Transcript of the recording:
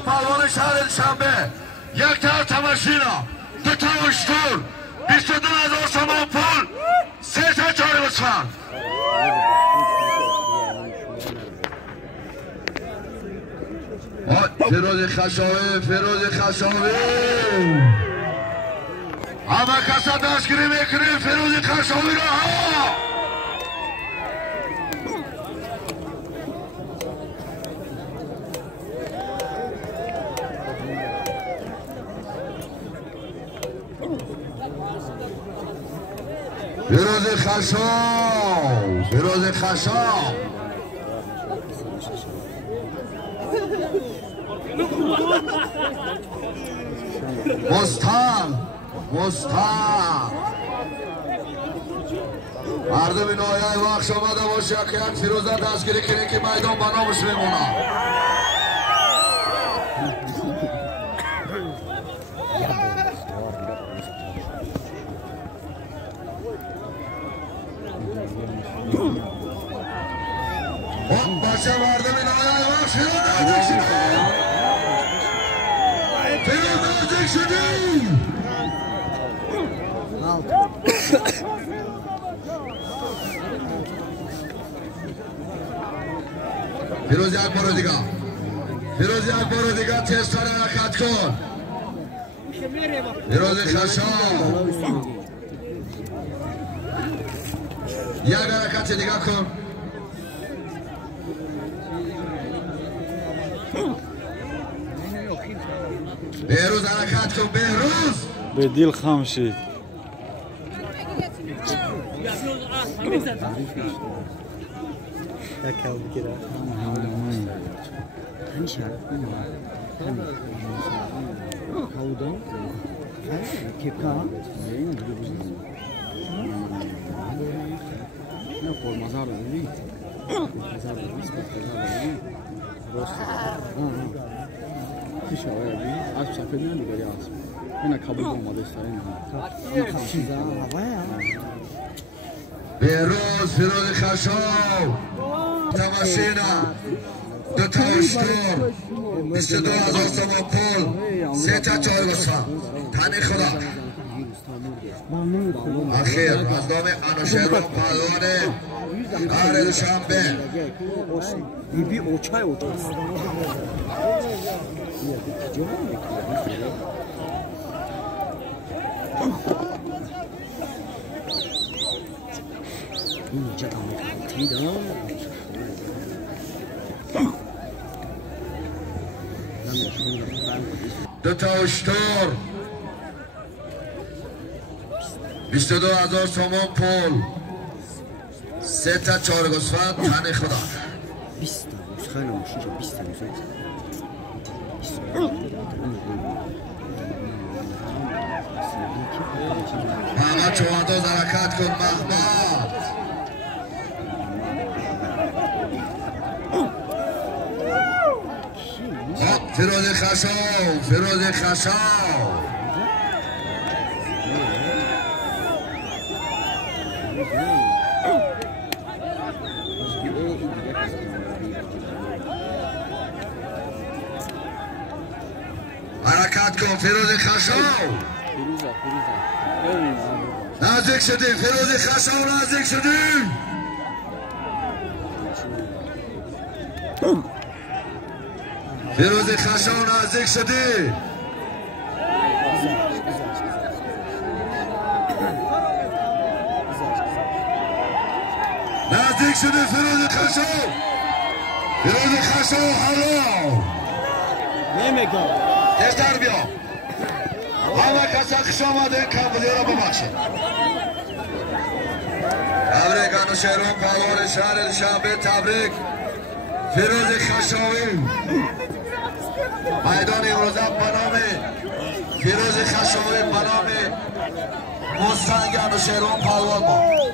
شهرام پهلوان شهر شنبه، یک تا تماشینا، دو تا اشتور، 22,000 تومان پول، 3 تا چهار گوسفند. فیروز خشاوی، فیروز خشاوی، همه کسا دستگیری میکنیم فیروز خشاوی را ها. فیروز خشاو، فیروز خشاو، مستم مردم این آیه وقت آمده باشه که یک فیروزه دستگیری کنه که میدان بنامش میمونه. بچه مردم این آیه وقت فیروز نزدیک شدیم. فیروز یک بار دیگه، فیروز یک بار دیگه تیزتر حرکت کن. فیروز خشام یک حرکت دیگه کن. بهروز حرکت کن. بهروز به دیل خم شید. بهروز، فیروز خشاو، تماشینا، دو تا اشتور، 22,000 تومان پول، 3 تا چهار گوسفند. تن خدا اخیر از نام انوشیروان پهلوان شهر دوشنبه. دو تا اشتور، 22,000 تومان پول، 3 تا چهار گوسفند. تن خدا محمد چوانداز حرکت کن. محمد فیروز خشاو، فیروز خشاو، حرکت کن. فیروز خشاو نزدیک شدیم. فیروز خشاو نزدیک شدیم. فیروز خشاو نزدیک شدیم. نزدیک شدیم. فیروز خشاو، فیروز خشاو حرام نمیگم تشتر بیا. همه کسا خوش آمده کمبودی را ببخشید. تبریک انوشیروان پهلوان شهر دوشنبه. تبریک فیروز خشاوی. میدان امروزه به نام فیروز خشاوی، به نام مستنگ انوشیروان پهلوان ما.